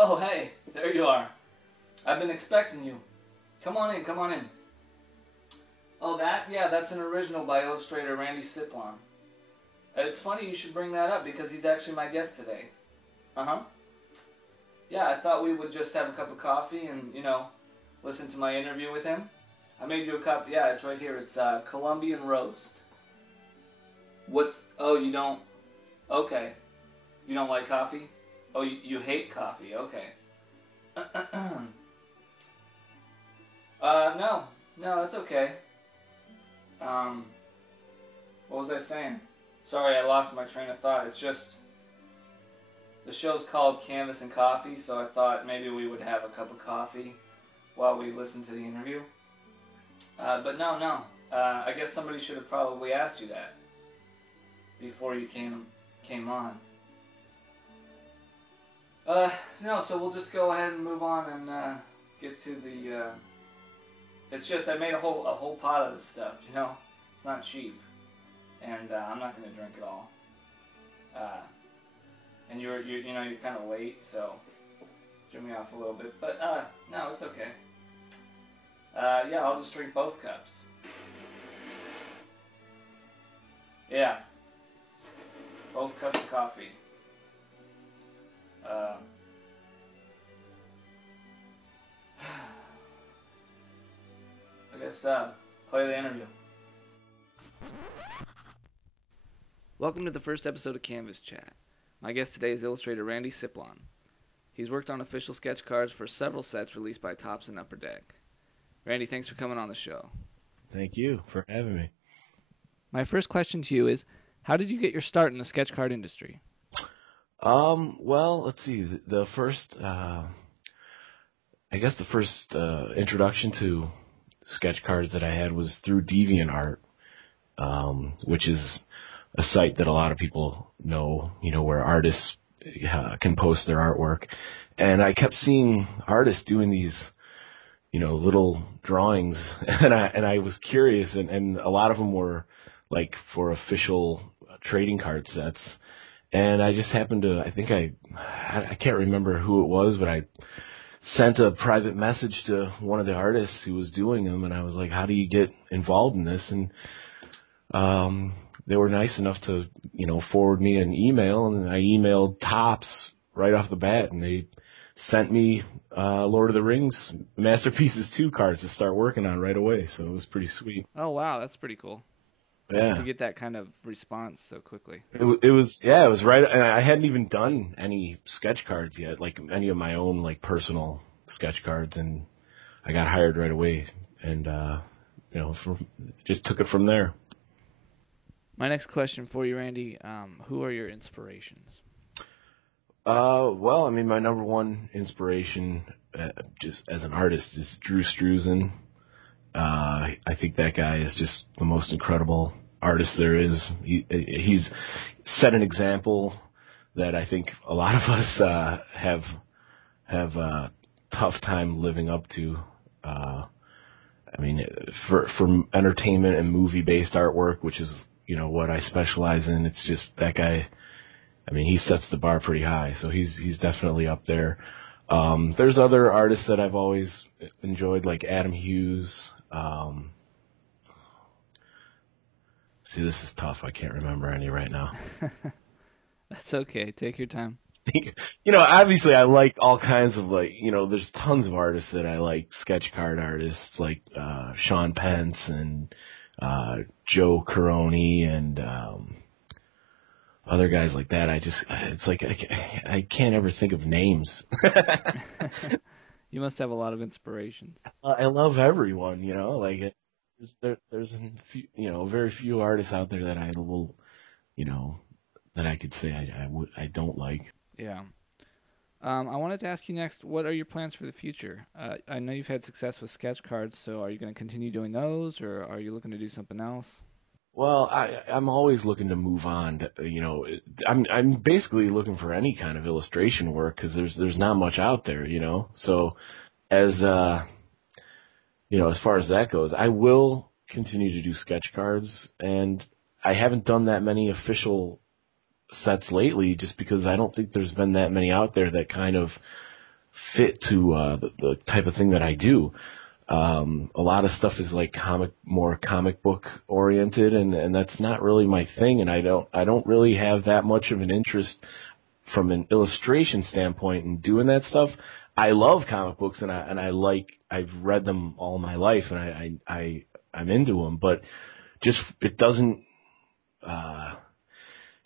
Oh, hey, there you are. I've been expecting you. Come on in, come on in. Oh, that? Yeah, that's an original by illustrator Randy Siplon. It's funny you should bring that up because he's actually my guest today. Uh-huh. Yeah, I thought we would just have a cup of coffee and, listen to my interview with him. I made you a cup. Yeah, it's right here. It's Colombian roast. Oh, you don't? Okay. You don't like coffee? Oh, you hate coffee. Okay. No, it's okay. What was I saying? Sorry, I lost my train of thought. It's just, the show's called Canvas and Coffee, so I thought maybe we would have a cup of coffee while we listen to the interview. But no. I guess somebody should have probably asked you that before you came on. No, so we'll just go ahead and move on and get to the. It's just I made a whole pot of this stuff. It's not cheap, and I'm not going to drink it all. And you're kind of late, so threw me off a little bit. But no, it's okay. Yeah, I'll just drink both cups. Yeah, both cups of coffee. I guess play the interview. Welcome to the first episode of Canvas Chat. My guest today is illustrator Randy Siplon. He's worked on official sketch cards for several sets released by Tops and Upper Deck. Randy, thanks for coming on the show. Thank you for having me. My first question to you is, how did you get your start in the sketch card industry? Well, let's see. The first introduction to sketch cards that I had was through DeviantArt, which is a site that a lot of people know, where artists can post their artwork. And I kept seeing artists doing these, little drawings, and I was curious, and a lot of them were like for official trading card sets. And I just happened to, I can't remember who it was, but I sent a private message to one of the artists who was doing them, and I was like, how do you get involved in this? And they were nice enough to, forward me an email, and I emailed Tops right off the bat, and they sent me Lord of the Rings Masterpieces 2 cards to start working on right away, so it was pretty sweet. Oh, wow, that's pretty cool. Yeah. To get that kind of response so quickly. It was right, and I hadn't even done any sketch cards yet, like any of my own like personal sketch cards, and I got hired right away, and just took it from there. My next question for you, Randy, who are your inspirations? Well, my number one inspiration, just as an artist, is Drew Struzan. I think that guy is just the most incredible artist there is. He's set an example that I think a lot of us have a tough time living up to. For entertainment and movie-based artwork, which is what I specialize in, it's just that guy. He sets the bar pretty high, so he's definitely up there. There's other artists that I've always enjoyed, like Adam Hughes. See, this is tough. I can't remember any right now. That's okay. Take your time. Obviously I like all kinds of there's tons of artists that I like, sketch card artists like Sean Pence and Joe Caroni and other guys like that. It's like I can't ever think of names. You must have a lot of inspirations. I love everyone, there's a few, very few artists out there that I will, that I could say I don't like. Yeah. I wanted to ask you next, what are your plans for the future? I know you've had success with sketch cards, so are you going to continue doing those, or are you looking to do something else? Well, I'm always looking to move on. I'm basically looking for any kind of illustration work because there's not much out there, So as as far as that goes, I will continue to do sketch cards, and I haven't done that many official sets lately just because I don't think there's been that many out there that kind of fit to the type of thing that I do. A lot of stuff is like more comic book oriented, and that's not really my thing. And I don't really have that much of an interest from an illustration standpoint in doing that stuff. I love comic books, and I've read them all my life, and I'm into them. But it doesn't.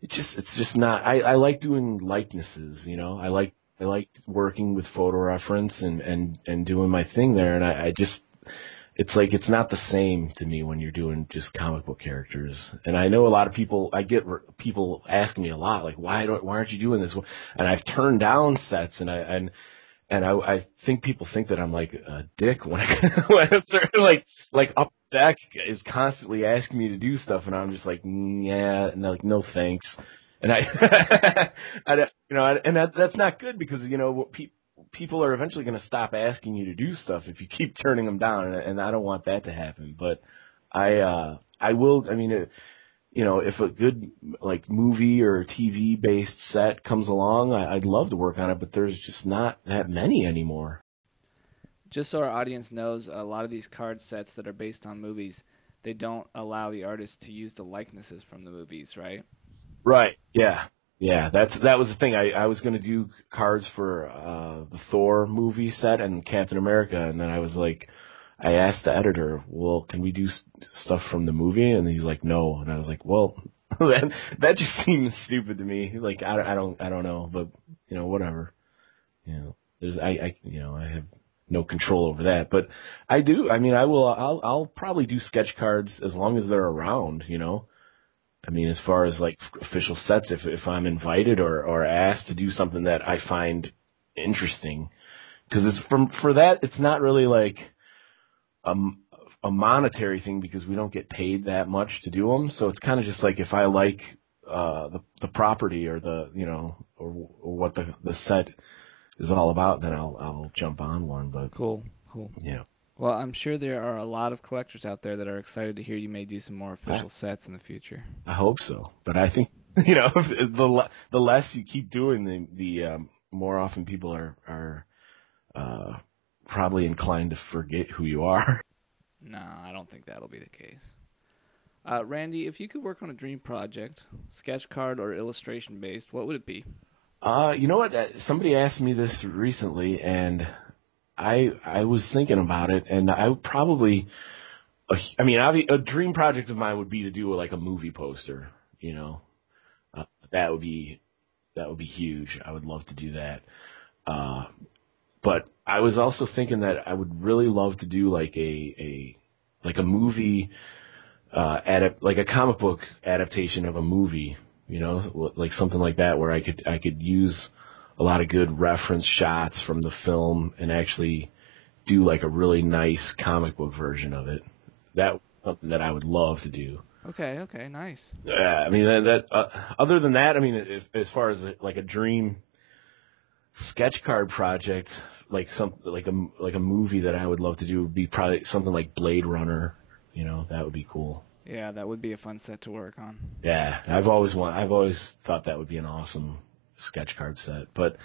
It's just not. I like doing likenesses. I like working with photo reference and doing my thing there, and I just, it's like, it's not the same to me when you're doing just comic book characters. And I know a lot of people, I get people asking me a lot, like, why aren't you doing this? And I've turned down sets, and I think people think that I'm like a dick when I'm like Up Deck is constantly asking me to do stuff, and I'm just like, yeah, and they're like, no thanks. And that's not good, because people are eventually going to stop asking you to do stuff if you keep turning them down, and I don't want that to happen. But I will. I mean, if a good like movie or TV based set comes along, I'd love to work on it. But there's just not that many anymore. Just so our audience knows, a lot of these card sets that are based on movies, they don't allow the artist to use the likenesses from the movies, right? Right. Yeah. Yeah. That was the thing. I was going to do cards for the Thor movie set and Captain America, and then I was like, I asked the editor, well, can we do stuff from the movie? And he's like, no. And I was like, well, that just seems stupid to me. Like, I don't know, but whatever. I have no control over that, but I do. I mean, I'll probably do sketch cards as long as they're around. I mean, as far as like official sets, if I'm invited or asked to do something that I find interesting, because for that, it's not really like a monetary thing, because we don't get paid that much to do them. So it's kind of just like, if I like the property or or what the set is all about, then I'll jump on one. But cool. Yeah. Well, I'm sure there are a lot of collectors out there that are excited to hear you may do some more official sets in the future. I hope so, but I think the less you keep doing, the more often people are probably inclined to forget who you are. No, I don't think that'll be the case. Randy, if you could work on a dream project, sketch card or illustration based, what would it be? You know what? Somebody asked me this recently, and I was thinking about it, and I would probably, a dream project of mine would be to do like a movie poster. That would be huge. I would love to do that. But I was also thinking that I would really love to do like a movie, like a comic book adaptation of a movie. Like something like that, where I could use a lot of good reference shots from the film and actually do like a really nice comic book version of it. That's something that I would love to do. Okay, nice. Yeah, I mean that. Other than that, I mean, as far as like a dream sketch card project, like a movie that I would love to do would be probably something like Blade Runner. That would be cool. Yeah, that would be a fun set to work on. Yeah, I've always thought that would be an awesome sketch card set. But